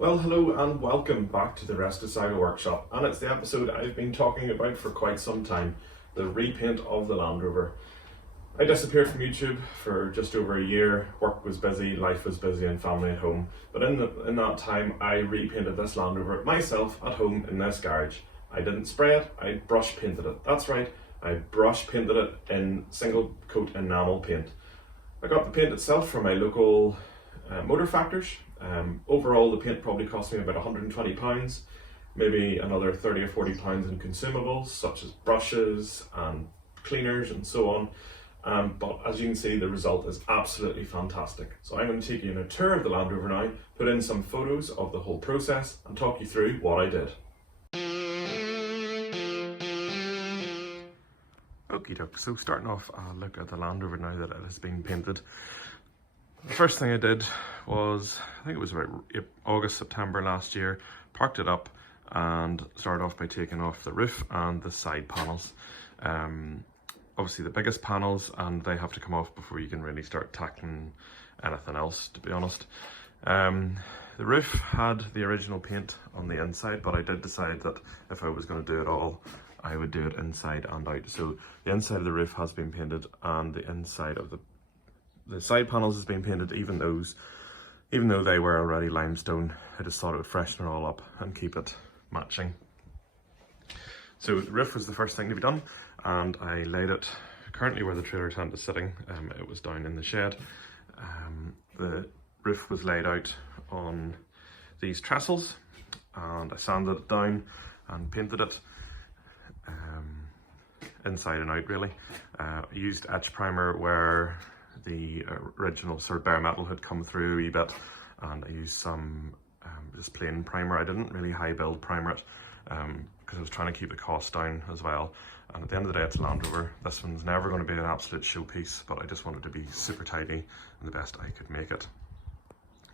Well, hello and welcome back to the Rest Aside Workshop, and it's the episode I've been talking about for quite some time, the repaint of the Land Rover. I disappeared from YouTube for just over a year. Work was busy, life was busy, and family at home. But in that time, I repainted this Land Rover myself at home in this garage. I didn't spray it, I brush painted it. That's right, I brush painted it in single coat enamel paint. I got the paint itself from my local motor factors. Overall, the paint probably cost me about £120, maybe another £30 or £40 in consumables such as brushes and cleaners and so on. But as you can see, the result is absolutely fantastic. So I'm going to take you on a tour of the Land Rover now, put in some photos of the whole process and talk you through what I did. Okie doke, so starting off, I'll look at the Land Rover now that it has been painted. The first thing I did was, I think it was about August, September last year, parked it up and started off by taking off the roof and the side panels. Obviously the biggest panels, and they have to come off before you can really start tackling anything else, to be honest. The roof had the original paint on the inside, but I did decide that if I was going to do it all, I would do it inside and out. So the inside of the roof has been painted and the inside of the side panels has been painted, even though they were already limestone. I just thought it would freshen it all up and keep it matching. So the roof was the first thing to be done, and I laid it currently where the trailer tent is sitting. It was down in the shed. The roof was laid out on these trestles, and I sanded it down and painted it inside and out really. I used etch primer where the original sort of bare metal had come through a wee bit, and I used some just plain primer. I didn't really high build primer it because I was trying to keep the cost down as well. And at the end of the day, it's a Land Rover. This one's never going to be an absolute showpiece, but I just wanted to be super tidy and the best I could make it.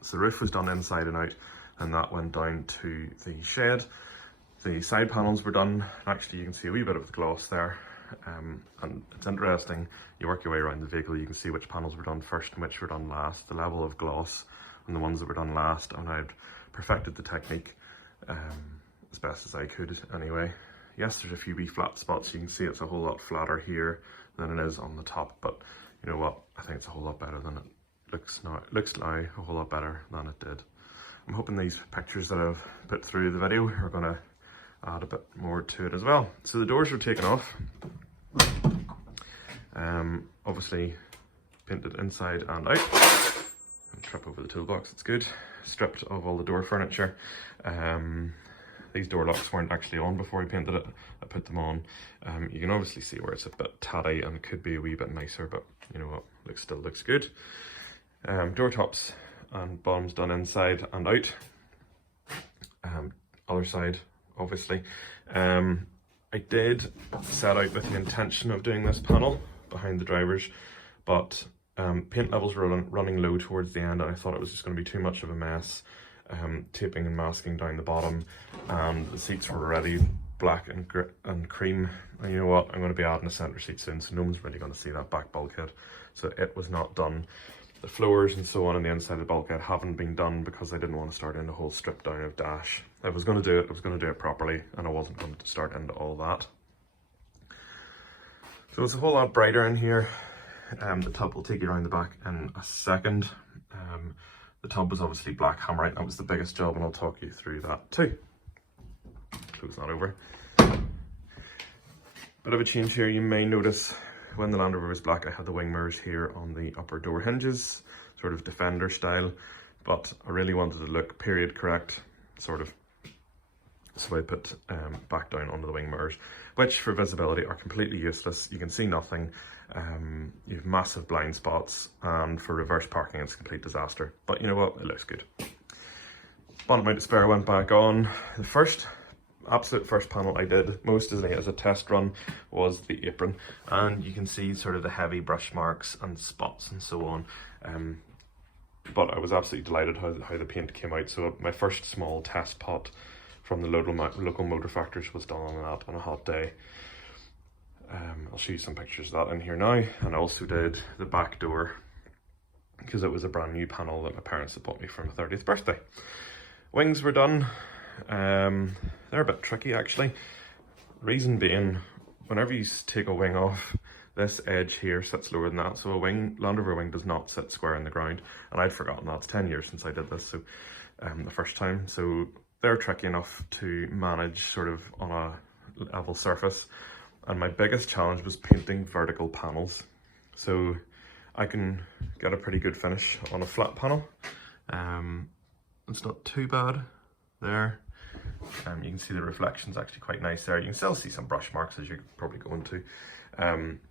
So the roof was done inside and out, and that went down to the shed. The side panels were done. Actually, you can see a wee bit of the gloss there. And it's interesting, you work your way around the vehicle, you can see which panels were done first and which were done last, the level of gloss on the ones that were done last, and I'd perfected the technique as best as I could anyway. Yes, there's a few wee flat spots. You can see it's a whole lot flatter here than it is on the top, but you know what, I think it's a whole lot better than it looks now. It looks now a whole lot better than it did. I'm hoping these pictures that I've put through the video are going to add a bit more to it as well. So the doors were taken off. Obviously painted inside and out. I'll trip over the toolbox, it's good. Stripped of all the door furniture. These door locks weren't actually on before I painted it. I put them on. You can obviously see where it's a bit tatty and it could be a wee bit nicer, but you know what, still looks good. Door tops and bottoms done inside and out. Other side, obviously. I did set out with the intention of doing this panel behind the drivers, but paint levels were running low towards the end, and I thought it was just going to be too much of a mess, taping and masking down the bottom, and the seats were already black and cream. And you know what, I'm going to be adding a centre seat soon, so no one's really going to see that back bulkhead, so it was not done. The floors and so on the inside of the bulkhead haven't been done because I didn't want to start in the whole strip down of dash. If I was going to do it, I was going to do it properly, and I wasn't going to start into all that. So it's a whole lot brighter in here. The tub will take you around the back in a second. The tub was obviously black hammerite. That was the biggest job, and I'll talk you through that too. Close that over. Bit of a change here. You may notice when the Land Rover was black, I had the wing mirrors here on the upper door hinges, sort of Defender style, but I really wanted to look period correct, sort of. So I put back down onto the wing mirrors, which for visibility are completely useless. You can see nothing. You have massive blind spots, and for reverse parking it's a complete disaster. But you know what, it looks good. Bonnet mounted spare went back on. The absolute first panel I did, mostly as a test run, was the apron, and you can see sort of the heavy brush marks and spots and so on. But I was absolutely delighted how the paint came out. So my first small test pot from the local motor factors was done on that on a hot day. I'll show you some pictures of that in here now. And I also did the back door because it was a brand new panel that my parents had bought me for my 30th birthday. Wings were done. They're a bit tricky actually. Reason being, whenever you take a wing off, this edge here sits lower than that, so a Land Rover wing does not sit square in the ground, and I'd forgotten that. It's 10 years since I did this, so the first time. So they're tricky enough to manage sort of on a level surface, and my biggest challenge was painting vertical panels. So I can get a pretty good finish on a flat panel. It's not too bad there. You can see the reflection's actually quite nice there. You can still see some brush marks, as you're probably going to.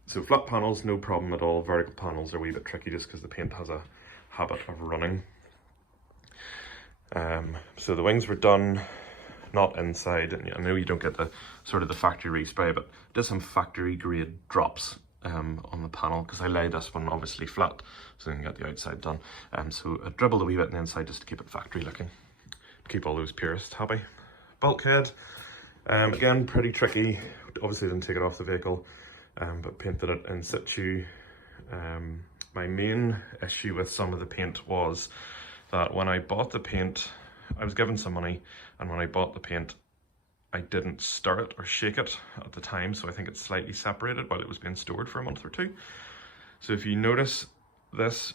So flat panels, no problem at all. Vertical panels are a wee bit tricky just because the paint has a habit of running. So the wings were done, not inside, and I know you don't get the sort of the factory respray, but did some factory grade drops on the panel, because I laid this one obviously flat so I can get the outside done. So I dribbled a wee bit on the inside just to keep it factory looking, keep all those purists happy. Bulkhead, again pretty tricky. Obviously didn't take it off the vehicle, but painted it in situ. My main issue with some of the paint was that when I bought the paint, I was given some money, and when I bought the paint I didn't stir it or shake it at the time, so I think it's slightly separated while it was being stored for a month or two. So if you notice, this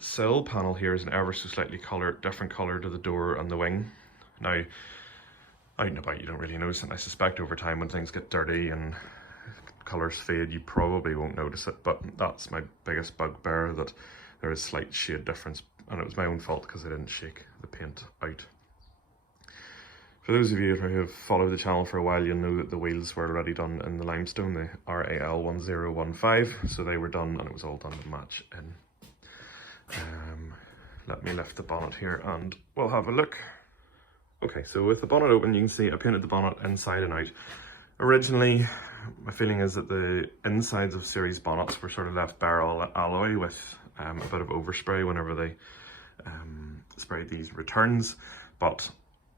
sill panel here is an ever so slightly different colour to the door and the wing. Now, out and about you don't really notice it, and I suspect over time when things get dirty and colours fade you probably won't notice it, but that's my biggest bugbear, that there is slight shade difference, and it was my own fault because I didn't shake the paint out. For those of you who have followed the channel for a while, you'll know that the wheels were already done in the limestone, the RAL 1015, so they were done and it was all done to match in. Let me lift the bonnet here and we'll have a look. Okay, so with the bonnet open, you can see I painted the bonnet inside and out. Originally, my feeling is that the insides of series bonnets were sort of left bare alloy with a bit of overspray whenever they sprayed these returns, but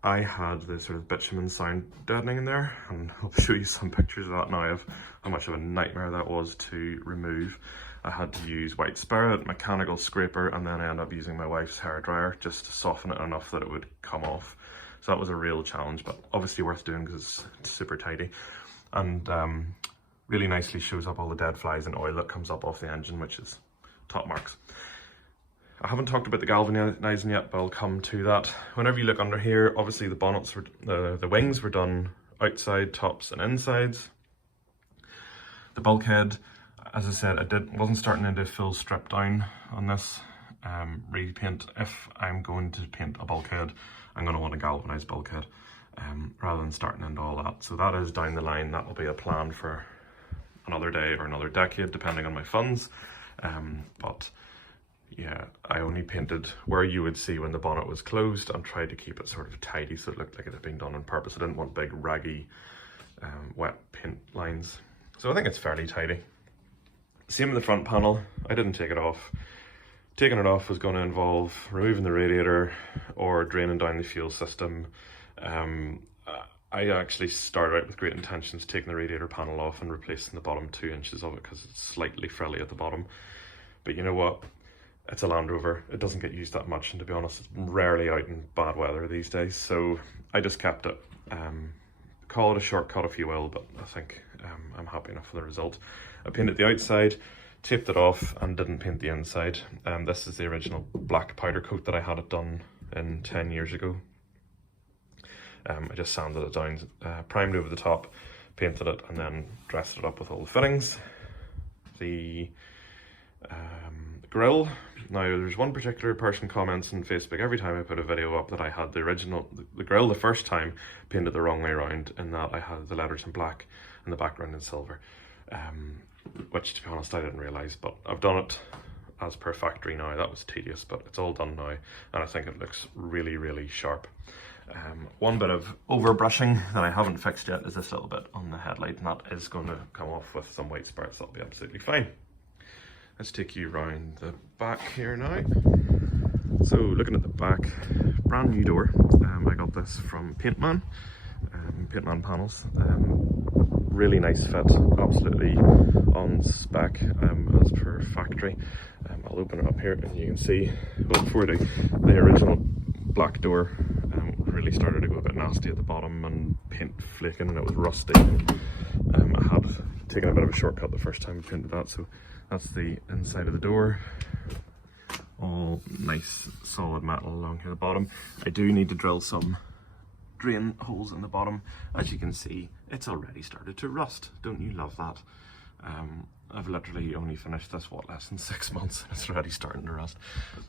I had the sort of bitumen sound deadening in there, and I'll show you some pictures of that now of how much of a nightmare that was to remove. I had to use white spirit, mechanical scraper, and then I ended up using my wife's hairdryer just to soften it enough that it would come off. So that was a real challenge, but obviously worth doing because it's super tidy. And really nicely shows up all the dead flies and oil that comes up off the engine, which is top marks. I haven't talked about the galvanizing yet, but I'll come to that. Whenever you look under here, obviously the bonnets were, the wings were done outside, tops and insides. The bulkhead, as I said, wasn't starting into full strip down on this repaint. If I'm going to paint a bulkhead, I'm going to want a galvanized bulkhead rather than starting into all that. So that is down the line. That will be a plan for another day or another decade, depending on my funds. But yeah, I only painted where you would see when the bonnet was closed and tried to keep it sort of tidy so it looked like it had been done on purpose. I didn't want big raggy wet paint lines. So I think it's fairly tidy. Same with the front panel. I didn't take it off. Taking it off was going to involve removing the radiator or draining down the fuel system. I actually started out with great intentions, taking the radiator panel off and replacing the bottom 2 inches of it because it's slightly frilly at the bottom. But you know what? It's a Land Rover. It doesn't get used that much, and to be honest, it's rarely out in bad weather these days. So I just kept it. Call it a shortcut if you will, but I think I'm happy enough with the result. I painted the outside, taped it off, and didn't paint the inside. This is the original black powder coat that I had it done in 10 years ago. I just sanded it down, primed over the top, painted it, and then dressed it up with all the fittings. The grille. Now there's one particular person comments on Facebook every time I put a video up that I had the grille the first time painted the wrong way around, in that I had the letters in black and the background in silver, which to be honest I didn't realise, but I've done it as per factory now. That was tedious, but it's all done now and I think it looks really, really sharp. One bit of overbrushing that I haven't fixed yet is this little bit on the headlight, and that is going to come off with some white spirits. That'll be absolutely fine. Let's take you around the back here now. So looking at the back, brand new door. I got this from Paintman, Paintman panels. Really nice fit, absolutely on spec as per factory. I'll open it up here and you can see, well, before the original black door really started to go a bit nasty at the bottom and paint flaking, and it was rusty. I had taken a bit of a shortcut the first time I painted that, so that's the inside of the door. All nice solid metal along here at the bottom. I do need to drill some drain holes in the bottom. As you can see, it's already started to rust. Don't you love that? I've literally only finished this, what, less than 6 months, and it's already starting to rust.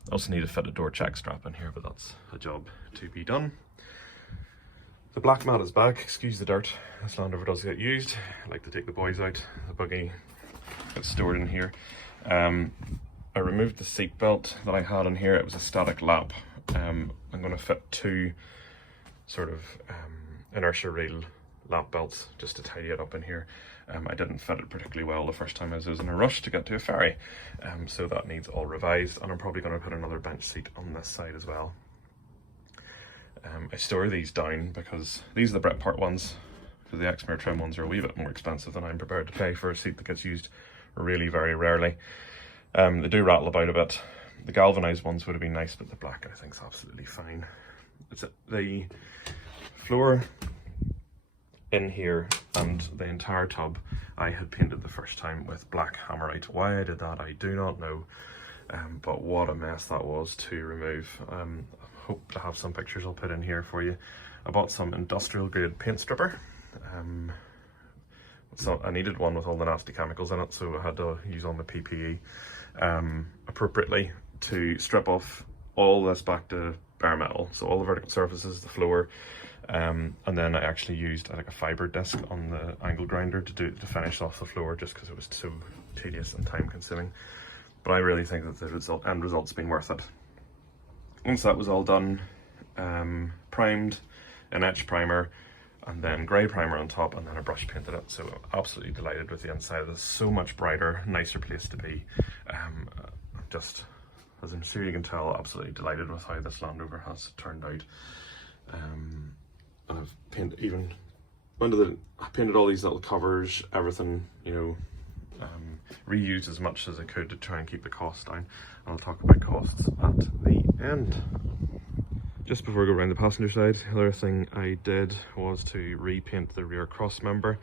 I also need to fit a door check strap in here, but that's a job to be done. The black mat is back. Excuse the dirt. This Land Rover does get used. I like to take the boys out. The buggy gets stored in here. I removed the seat belt that I had in here. It was a static lap. I'm going to fit 2 sort of inertia reel lap belts just to tidy it up in here. I didn't fit it particularly well the first time as I was in a rush to get to a ferry, so that needs all revised, and I'm probably going to put another bench seat on this side as well. I store these down because these are the Britpart ones, because the Exmere trim ones are a wee bit more expensive than I'm prepared to pay for a seat that gets used really very rarely. They do rattle about a bit. The galvanized ones would have been nice, but the black I think is absolutely fine. The floor in here and the entire tub I had painted the first time with black hammerite. Why I did that I do not know, but what a mess that was to remove. I hope to have some pictures I'll put in here for you. I bought some industrial grade paint stripper. So I needed one with all the nasty chemicals in it, so I had to use all my PPE appropriately to strip off all this back to bare metal, so all the vertical surfaces, the floor, and then I actually used like a fibre disc on the angle grinder to finish off the floor, just because it was so tedious and time consuming. But I really think that the end result's been worth it. Once that was all done, primed, an etch primer, and then grey primer on top, and then I brush painted it. So I'm absolutely delighted with the inside of this. So much brighter, nicer place to be. Just, as I'm sure you can tell, absolutely delighted with how this Land Rover has turned out. And I've painted I painted all these little covers, everything, you know, reused as much as I could to try and keep the cost down. And I'll talk about costs at the end. Just before I go around the passenger side, the other thing I did was to repaint the rear crossmember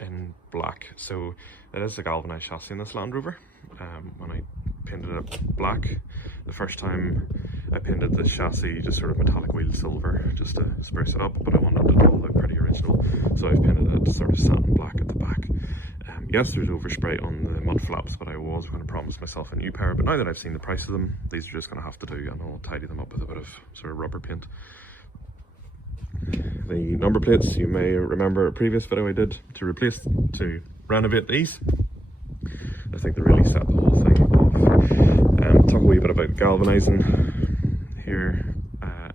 in black. So it is a galvanized chassis in this Land Rover. When I painted it black, the first time I painted the chassis just sort of metallic wheel silver just to spruce it up, but I wanted it to all look pretty original, so I've painted it sort of satin black at the back. Yes, there's overspray on the mud flaps, but I was going to promise myself a new pair, but now that I've seen the price of them, these are just going to have to do, and I'll tidy them up with a bit of sort of rubber paint. The number plates, you may remember a previous video I did to renovate these. I think they really set the whole thing off. Talk a wee bit about galvanizing here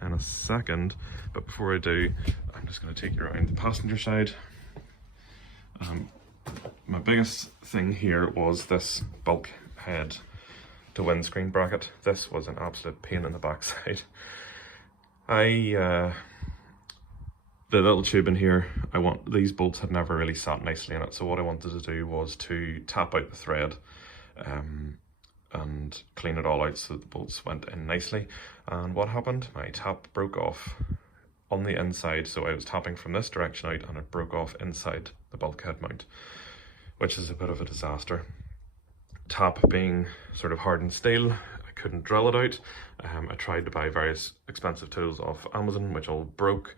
in a second, but before I do, I'm just going to take you around the passenger side. My biggest thing here was this bulkhead to windscreen bracket. This was an absolute pain in the backside. The little tube in here, these bolts had never really sat nicely in it, so what I wanted to do was to tap out the thread and clean it all out so that the bolts went in nicely. And what happened? My tap broke off on the inside, so I was tapping from this direction out and it broke off inside the bulkhead mount, which is a bit of a disaster. Tap being sort of hardened steel, I couldn't drill it out. I tried to buy various expensive tools off Amazon, which all broke.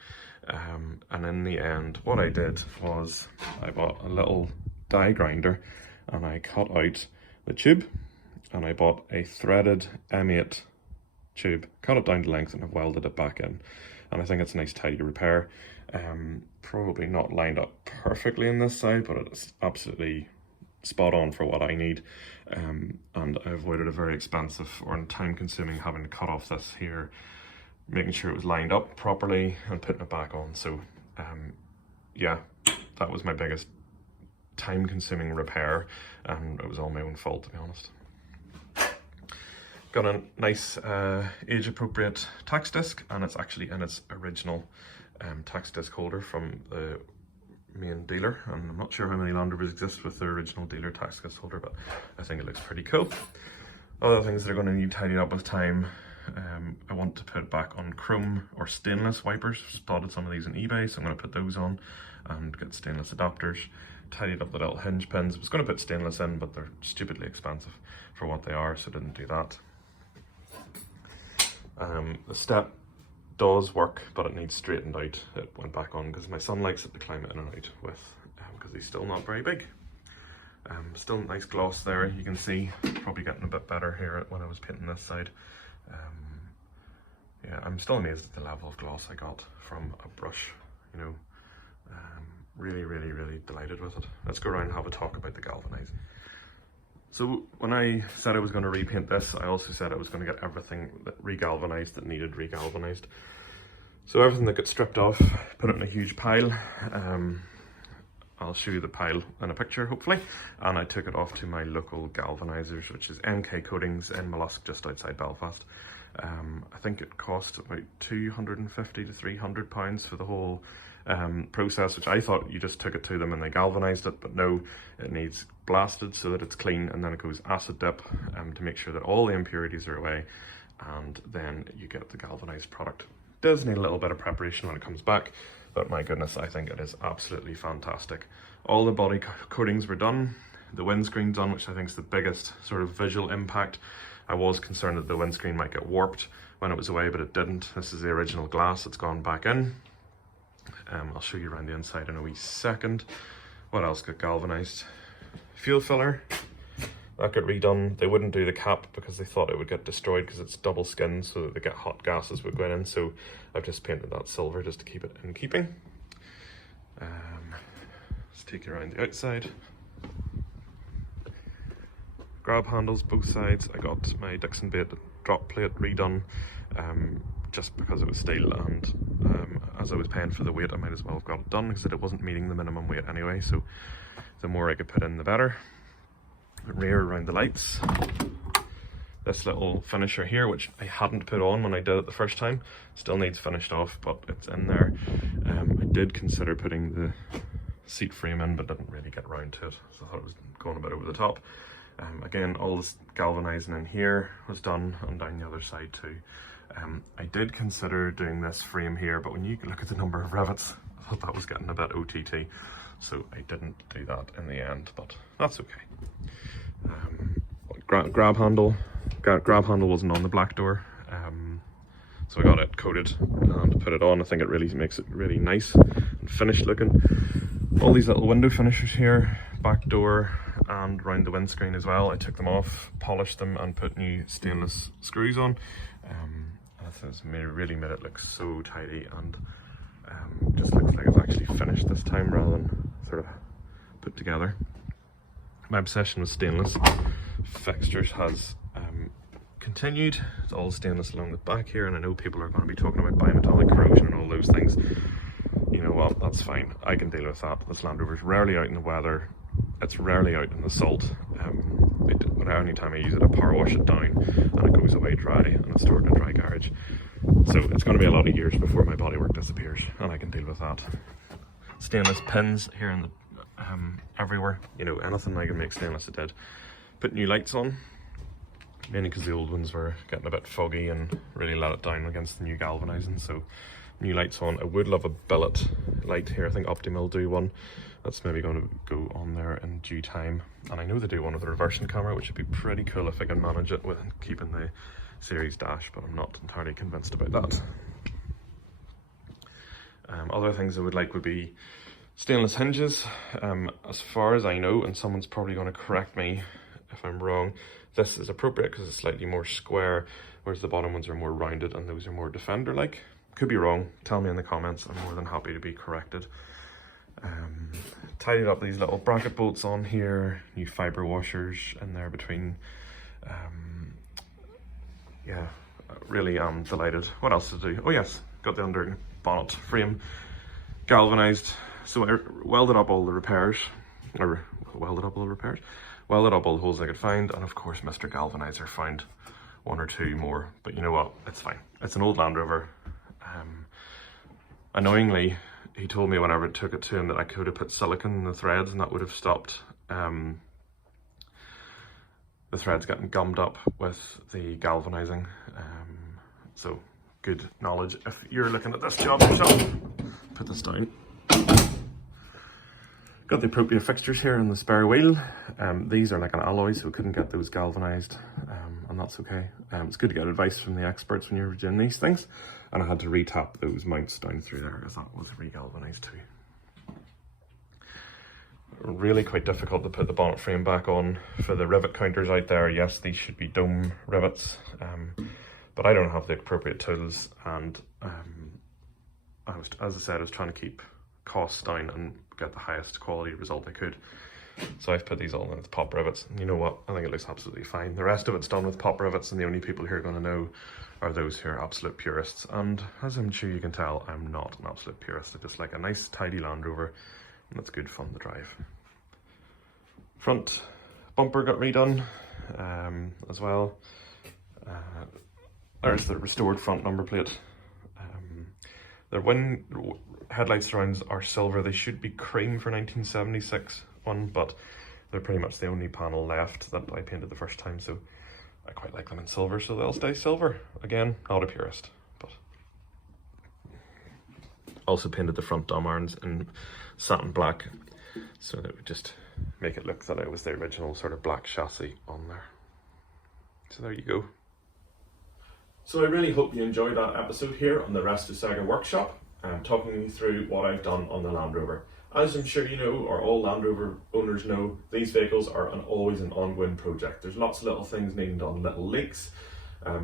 And in the end, what I did was I bought a little die grinder and I cut out the tube, and I bought a threaded M8 tube, cut it down to length, and I've welded it back in. And I think it's a nice tidy repair. Probably not lined up perfectly in this side, but it's absolutely spot on for what I need. And I avoided a very expensive or time consuming having to cut off this here, making sure it was lined up properly and putting it back on. So yeah, that was my biggest time consuming repair, and it was all my own fault, to be honest. Got a nice age appropriate tax disc, and it's actually in its original tax disc holder from the main dealer, and I'm not sure how many Land Rovers exist with their original dealer tax disc holder, but I think it looks pretty cool. Other things that are going to need tidying up with time, I want to put back on chrome or stainless wipers. Spotted some of these on eBay, so I'm going to put those on and get stainless adapters. Tidied up the little hinge pins. I was going to put stainless in, but they're stupidly expensive for what they are, so I didn't do that. The step does work, but it needs straightened out. It went back on because my son likes it to climb in and out with, because he's still not very big. Still nice gloss there, you can see. Probably getting a bit better here when I was painting this side. Yeah, I'm still amazed at the level of gloss I got from a brush, you know. Really delighted with it. Let's go around and have a talk about the galvanizing. So when I said I was going to repaint this, I also said I was going to get everything regalvanized that needed regalvanized. So everything that got stripped off, put it in a huge pile. I'll show you the pile in a picture, hopefully. And I took it off to my local galvanizers, which is NK Coatings in Mollusk, just outside Belfast. I think it cost about £250 to £300 for the whole process, which I thought you just took it to them and they galvanized it, but no, it needs blasted so that it's clean, and then it goes acid dip to make sure that all the impurities are away, and then you get the galvanized product. It does need a little bit of preparation when it comes back, but my goodness, I think it is absolutely fantastic. All the body coatings were done, the windscreen done, which I think is the biggest sort of visual impact. I was concerned that the windscreen might get warped when it was away, but it didn't. This is the original glass that's gone back in. I'll show you around the inside in a wee second. What else got galvanized? Fuel filler, that got redone. They wouldn't do the cap because they thought it would get destroyed because it's double skinned, so that they get hot gases would go in, so I've just painted that silver just to keep it in keeping. Let's take you around the outside. Grab handles both sides. I got my Dixon bait drop plate redone just because it was steel, and as I was paying for the weight I might as well have got it done because it wasn't meeting the minimum weight anyway, so the more I could put in the better. The rear around the lights. This little finisher here, which I hadn't put on when I did it the first time, still needs finished off, but it's in there. I did consider putting the seat frame in, but didn't really get around to it, so I thought it was going a bit over the top. Again, all this galvanizing in here was done, and down the other side too. I did consider doing this frame here, but when you look at the number of rivets, I thought that was getting a bit OTT, so I didn't do that in the end, but that's okay. Grab handle wasn't on the black door, so I got it coated and put it on. I think it really makes it really nice and finished looking. All these little window finishers here, back door and around the windscreen as well, I took them off, polished them and put new stainless screws on. This has really made it look so tidy, and just looks like it's actually finished this time rather than sort of put together. My obsession with stainless fixtures has continued. It's all stainless along the back here, and I know people are going to be talking about bimetallic corrosion and all those things. You know what, that's fine, I can deal with that. This Land Rover's rarely out in the weather, it's rarely out in the salt. Any time I use it, I power wash it down and it goes away dry, and it's stored in a dry garage. So it's going to be a lot of years before my bodywork disappears, and I can deal with that. Stainless pins here and everywhere, you know, anything I can make stainless, it did. Put new lights on, mainly because the old ones were getting a bit foggy and really let it down against the new galvanizing, so new lights on. I would love a billet light here. I think Optimal do one. That's maybe going to go on there in due time, and I know they do one with a reversing camera, which would be pretty cool if I can manage it with keeping the series dash, but I'm not entirely convinced about that. Other things I would like would be stainless hinges. As far as I know, and someone's probably going to correct me if I'm wrong, this is appropriate because it's slightly more square, whereas the bottom ones are more rounded and those are more Defender-like. Could be wrong, tell me in the comments, I'm more than happy to be corrected. Tidied up these little bracket bolts on here, new fibre washers in there between. Yeah, really am delighted. What else to do? Oh yes, got the under bonnet frame galvanized. So I welded up all the repairs, welded up all the holes I could find, and of course Mr. Galvanizer found one or two more, but you know what, it's fine. It's an old Land Rover. Annoyingly, he told me whenever I took it to him that I could have put silicone in the threads, and that would have stopped the threads getting gummed up with the galvanizing. So good knowledge if you're looking at this job yourself. Put this down. Got the appropriate fixtures here on the spare wheel. These are like an alloy, so we couldn't get those galvanized, and that's okay. It's good to get advice from the experts when you're doing these things. And I had to re-tap those mounts down through there because that was re-galvanized too. Really quite difficult to put the bonnet frame back on. For the rivet counters out there, yes, these should be dome rivets, but I don't have the appropriate tools, and as I said, I was trying to keep costs down and get the highest quality result I could. So I've put these all in with pop rivets, and you know what, I think it looks absolutely fine. The rest of it's done with pop rivets, and the only people who are going to know are those who are absolute purists, and as I'm sure you can tell, I'm not an absolute purist. I just like a nice tidy Land Rover, and it's good fun to drive. Front bumper got redone as well. There's the restored front number plate. The headlight surrounds are silver. They should be cream for 1976 one, but they're pretty much the only panel left that I painted the first time, so I quite like them in silver, so they'll stay silver. Again, not a purist, but also painted the front dom irons in satin black, so that would just make it look that it was the original sort of black chassis on there. So there you go. So I really hope you enjoyed that episode here on the Resto Saga workshop, talking you through what I've done on the Land Rover. As I'm sure you know, or all Land Rover owners know, these vehicles are always an ongoing project. There's lots of little things needing done, little leaks,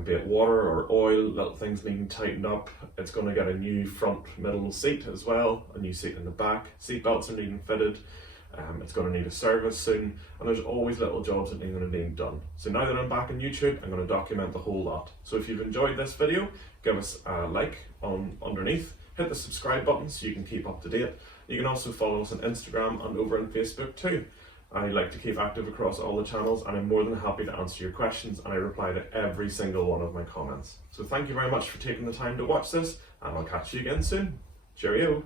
be it water or oil, little things needing tightened up. It's going to get a new front middle seat as well, a new seat in the back. Seat belts are needing fitted. It's going to need a service soon, and there's always little jobs that need being done. So now that I'm back on YouTube, I'm going to document the whole lot. So if you've enjoyed this video, give us a like underneath, hit the subscribe button so you can keep up to date. You can also follow us on Instagram and over on Facebook too. I like to keep active across all the channels, and I'm more than happy to answer your questions, and I reply to every single one of my comments. So thank you very much for taking the time to watch this, and I'll catch you again soon. Cheerio!